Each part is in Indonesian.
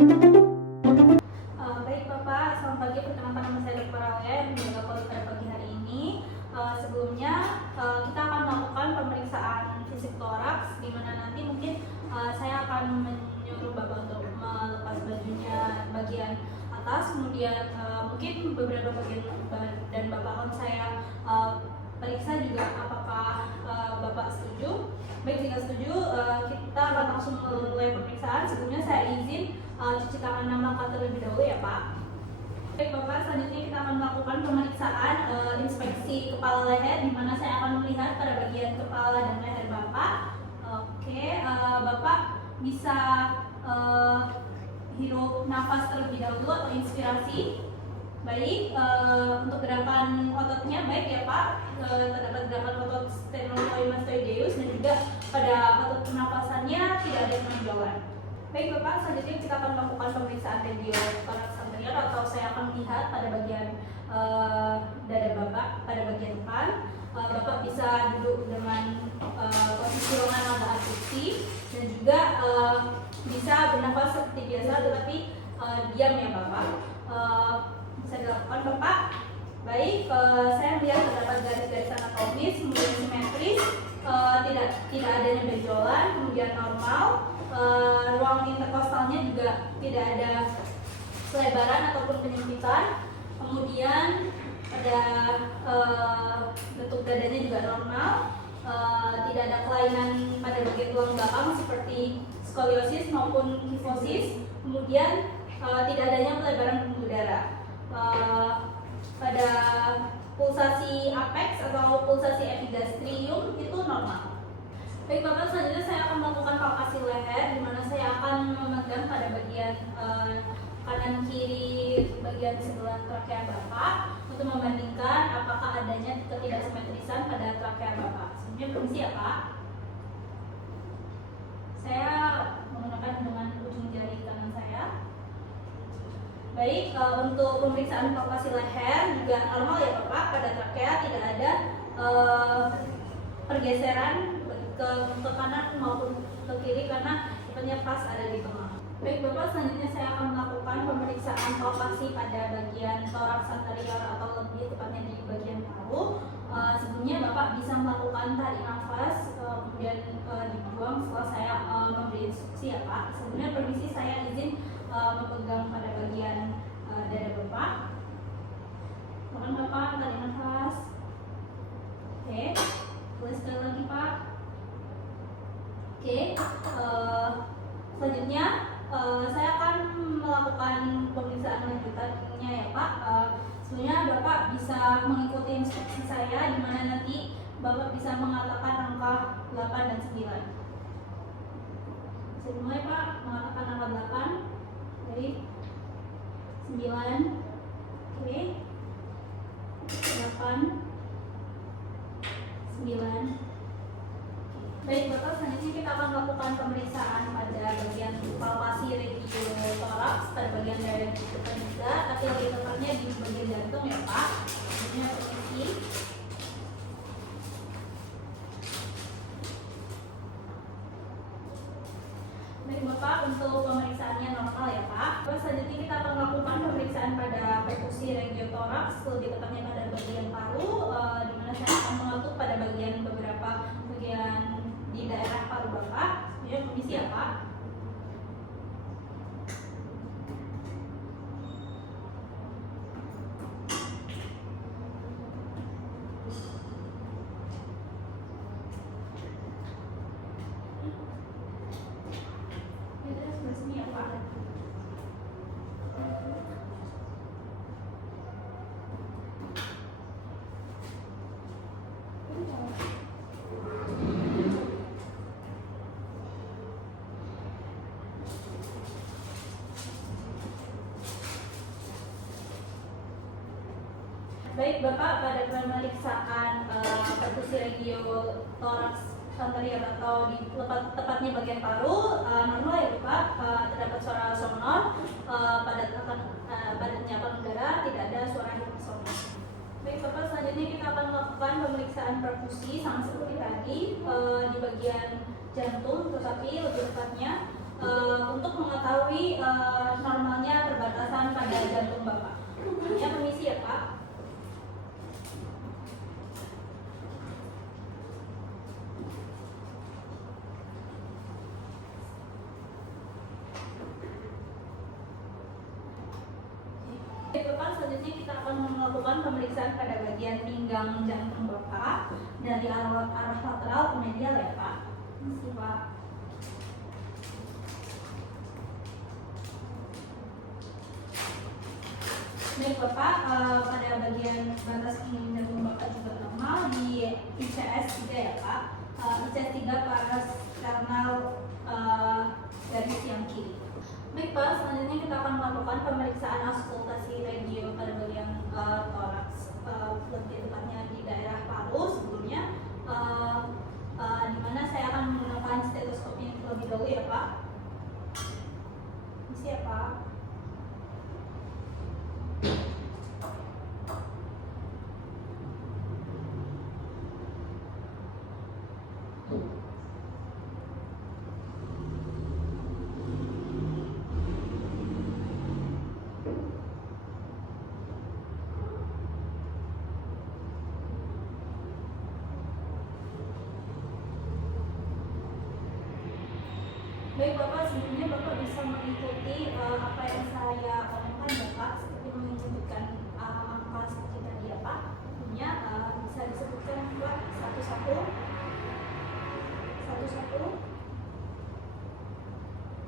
Baik Bapak, selamat pagi. Perkenalkan nama saya Dr. Alia yang menjaga poli pada pagi hari ini. Sebelumnya kita akan melakukan pemeriksaan fisik toraks, di mana nanti mungkin saya akan menyuruh Bapak untuk melepas bajunya bagian atas, kemudian mungkin beberapa bagian dan Bapak akan saya periksa juga apakah Bapak setuju. Baik, jika setuju kita akan langsung mulai pemeriksaan. Sebelumnya saya izin cuci tangan 6 langkah terlebih dahulu ya Pak. Baik Bapak, selanjutnya kita akan melakukan pemeriksaan inspeksi kepala leher, di mana saya akan melihat pada bagian kepala dan leher Bapak. Oke, Bapak bisa hirup nafas terlebih dahulu atau inspirasi. Baik, untuk gerakan ototnya baik ya Pak, terdapat gerakan otot sternocleidomastoideus dan juga pada otot pernapasannya tidak ada penonjolan. Baik Bapak, selanjutnya kita akan melakukan pemeriksaan radio toraks anterior, atau saya akan melihat pada bagian dada Bapak, pada bagian depan. Bapak bisa duduk dengan posisi lengan agak abduksi dan juga bisa bernafas seperti biasa, tetapi diam ya Bapak. Bisa dilakukan Bapak. Baik, saya melihat terdapat garis-garis anatomis, kemudian simetris, tidak adanya benjolan, kemudian normal. Ruang interkostalnya juga tidak ada selebaran ataupun penyempitan. Kemudian pada bentuk dadanya juga normal, tidak ada kelainan pada bagian tulang belakang seperti skoliosis maupun kifosis. Kemudian tidak adanya pelebaran pembuluh darah. Pada pulsasi apex atau pulsasi epigastrium itu normal. Baik Bapak, selanjutnya saya akan melakukan palpasi leher, di mana saya akan memegang pada bagian kanan kiri bagian sebelah trakea Bapak untuk membandingkan apakah adanya ketidaksimetrisan pada trakea Bapak. Sebelumnya permisi ya Pak. Saya menggunakan dengan ujung jari kanan saya. Baik, untuk pemeriksaan palpasi leher juga normal ya Bapak, pada trakea tidak ada pergeseran ke kanan maupun ke kiri karena tipenya pas ada di tengah. Baik Bapak, selanjutnya saya akan melakukan pemeriksaan palpasi pada bagian toraks anterior atau lebih tepatnya di bagian paru. Sebelumnya Bapak bisa melakukan tarik nafas, kemudian dibuang setelah saya memberi instruksi ya Pak. Sebelumnya permisi, saya izin memegang pada bagian dada Bapak. Mohon Bapak tarik nafas. Oke, boleh sekali lagi Pak. Oke, selanjutnya saya akan melakukan pemeriksaan lanjutannya ya Pak. Sebelumnya Bapak bisa mengikuti instruksi saya, di mana nanti Bapak bisa mengatakan angka 8 dan 9. Saya mulai Pak, mengatakan angka 8. Jadi 9. Oke, 8, 9. Baik Bapak, selanjutnya kita akan melakukan pemeriksaan pada bagian palpasi regiotoraks pada bagian dada depan juga, tapi lebih tepatnya di bagian jantung ya Pak. Ini permisi. Baik Bapak, untuk pemeriksaannya normal ya Pak. Terus selanjutnya kita akan melakukan pemeriksaan pada perkusi regiotoraks, lebih tepatnya pada bagian paru, di mana saya akan mengatur pada bagian beberapa bagian di daerah paru Bapak. Ya, permisi ya Pak. Resmi ya Pak. Baik Bapak, pada pemeriksaan perkusi regiotoraks anterior atau di tepatnya bagian paru normal ya Bapak, terdapat suara sonor, padatnya paru udara, tidak ada suara hipersonik. Baik Bapak, selanjutnya kita akan melakukan pemeriksaan perkusi sama seperti tadi di bagian jantung, tetapi lebih tepatnya untuk mengetahui Ya, permisi ya Pak. Bapak, selanjutnya kita akan melakukan pemeriksaan pada bagian pinggang jantung Bapak dari arah lateral ke medial ya Pak. Permisi Pak. Baik Bapak, pada bagian batas pinggang jantung Bapak juga normal di ICS 3 ya Pak. ICS 3 paras sternal garis yang kiri. Baik Pak, selanjutnya kita akan melakukan pemeriksaan auskultasi regio pada bagian toraks, lebih tepatnya di daerah paru sebelumnya, di mana saya akan menggunakan stetoskop ini terlebih dahulu ya Pak. Permisi ya Pak. Baik Bapak, sebelumnya Bapak bisa mengikuti apa yang saya omongkan ya Pak, seperti menyebutkan angka seperti tadi ya Pak. Tentunya bisa disebutkan Pak satu-satu,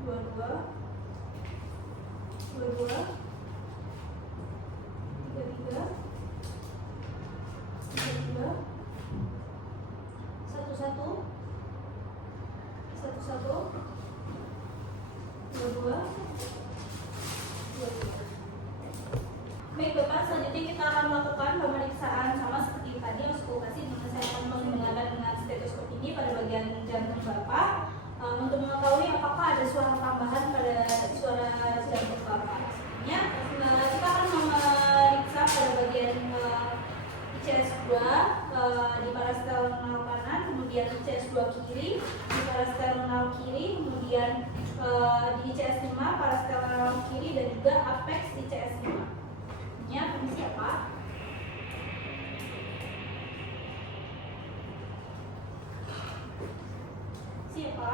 dua-dua, tiga-tiga, satu-satu, dua-dua. Baik Bapak, selanjutnya kita akan melakukan pemeriksaan sama seperti tadi auskultasi, di mana saya akan menggunakan dengan stetoskop ini pada bagian jantung Bapak untuk mengetahui apakah ada suara tambahan pada suara jantung Bapak. Sebenarnya kita akan memeriksa pada bagian ICS 2 di parasternal kanan, kemudian ICS 2 kiri di parasternal kiri, kemudian di ICS 5 parasternal kiri, dan juga apex ICS 5. Ya, permisi ya Pak. Siapa?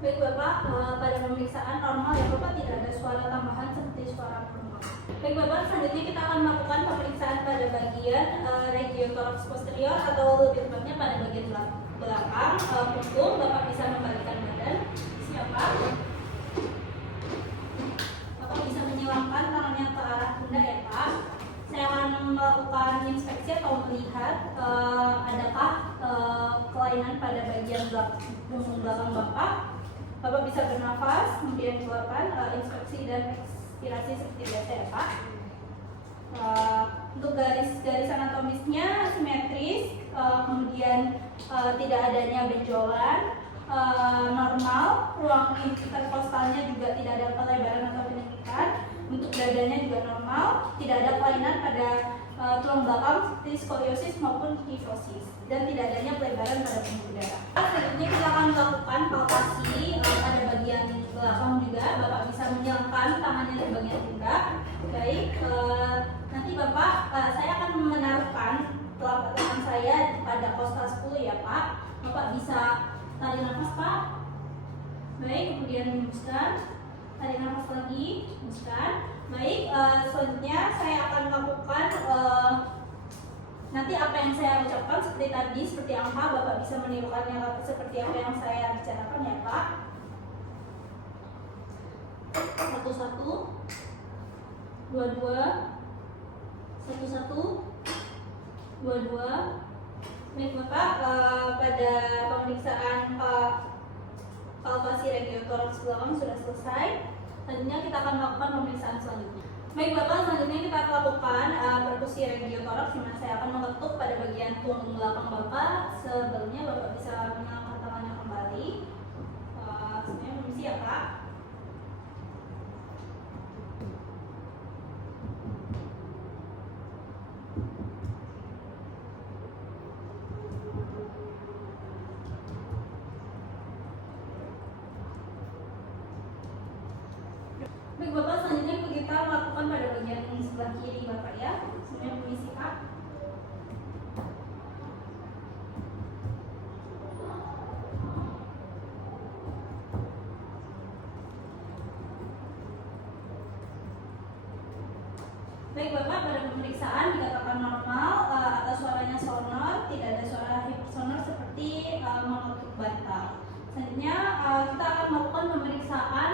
Baik Bapak, pada pemeriksaan normal ya Bapak, tidak ada suara tambahan seperti suara normal. Baik Bapak, selanjutnya kita akan melakukan pemeriksaan pada bagian regiotoraks posterior, atau lebih tepatnya pada bagian belakang punggung. Bapak bisa membalikkan badan. Siapa? Bapak bisa menyilangkan tangannya ke arah pundak ya Pak. Saya akan melakukan inspeksi atau melihat adakah kelainan pada bagian punggung belakang Bapak. Bapak bisa bernafas, kemudian keluarkan inspeksi dan ekspirasi seperti biasa ya Pak. Untuk garis-garis anatomisnya simetris, kemudian tidak adanya benjolan, normal, ruang interkostalnya juga tidak ada pelebaran atau penyempitan. Untuk dadanya juga normal, tidak ada kelainan pada tulang belakang seperti skoliosis maupun kifosis, dan tidak adanya pelebaran pada pembuluh darah. Selanjutnya kita akan melakukan palpasi pada bagian belakang juga. Bapak bisa menyilangkan tangannya di bagian pundak. Baik, nanti Bapak, saya akan menaruhkan telapak tangan saya pada kostal 10 ya Pak. Bapak bisa tarik nafas Pak. Baik, kemudian hembuskan. Tarik nafas lagi, hembuskan. Baik, selanjutnya saya akan melakukan nanti apa yang saya ucapkan seperti tadi, seperti angka, Bapak bisa menirukannya seperti apa yang saya bicarakan ya Pak. 1 1 2 2 1 1 2 2. Baik Bapak, pada pemeriksaan palpasi regiotoraks belakang sudah selesai. Selanjutnya kita akan melakukan pemeriksaan selanjutnya. Baik Bapak, selanjutnya kita akan lakukan perkusi regiotoraks, di mana saya akan mengetuk pada bagian punggung belakang Bapak. Sebelumnya Bapak bisa mengangkat tangannya kembali. Sebenarnya permisi ya Pak. sebelah kiri Bapak ya. Semuanya permisi Kak. Baik Bapak, pada pemeriksaan dikatakan normal atau suaranya sonor, tidak ada suara hipersonor seperti mengetuk bantal. Selanjutnya kita akan melakukan pemeriksaan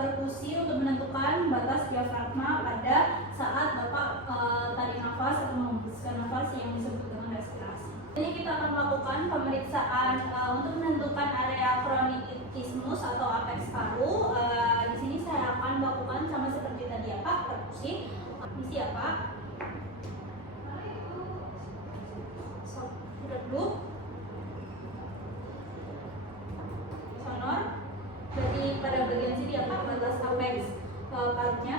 perkusi untuk menentukan batas diafragma pada saat Bapak tarik nafas atau menghembuskan nafas yang disebut dengan respirasi. Ini kita akan melakukan pemeriksaan untuk menentukan area chronic isthmus atau apex paru. Di sini saya akan melakukan sama seperti tadi ya Pak, perkusi. Misi ya Pak. Redup. Sonor. Jadi pada bagian sini ya Pak, batas apex parunya.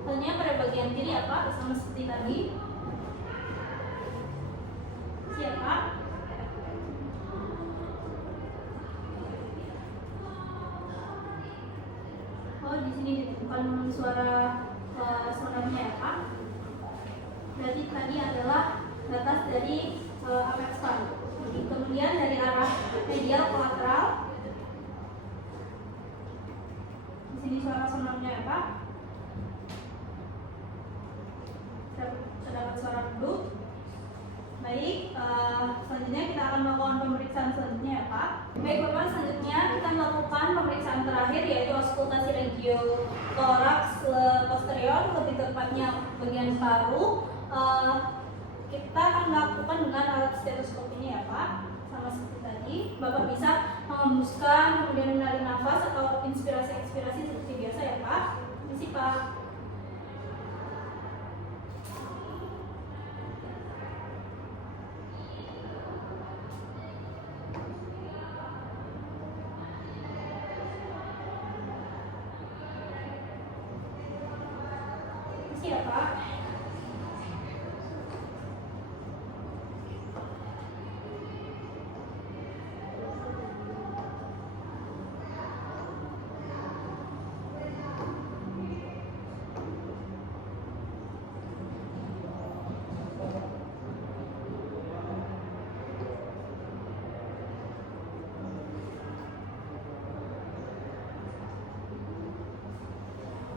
Selanjutnya pada bagian kiri ya Pak, sama seperti tadi. Misi ya Pak. Oh, di sini ditentukan suara sonornya ya Pak. Berarti tadi adalah batas dari apex paru. Kemudian dari arah medial ke lateral. Di sini suara sonornya ya Pak. Terdapat suara redup. Baik, selanjutnya kita akan melakukan pemeriksaan selanjutnya ya Pak. Baik Bapak, selanjutnya kita melakukan pemeriksaan terakhir yaitu auskultasi regiotoraks posterior, lebih tepatnya bagian paru. Kita akan melakukan dengan alat stetoskop ini ya Pak. Sama seperti tadi, Bapak bisa menghembuskan, kemudian menarik nafas atau inspirasi-ekspirasi seperti biasa ya Pak. Misi Pak. Ya Pak.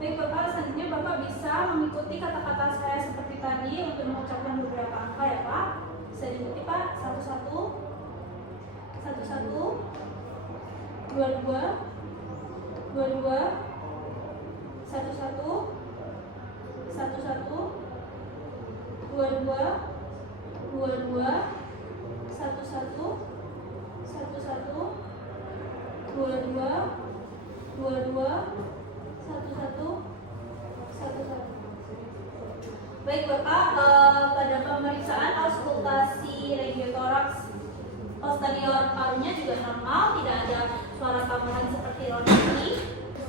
Baik Bapak, selanjutnya Bapak bisa mengikuti kata-kata saya seperti tadi untuk mengucapkan beberapa angka ya Pak. Bisa diikuti Pak, 11, 11, 22, 22, 11, 11, 22, 22, 11, 11, 22, 22, 11, 11. Baik Bapak, pada pemeriksaan auskultasi regiotoraks posterior parunya juga normal, tidak ada suara tambahan seperti ini.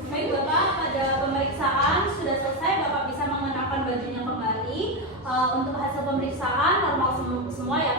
Baik Bapak, pada pemeriksaan sudah selesai, Bapak bisa mengenakan bajunya kembali. Untuk hasil pemeriksaan normal semua ya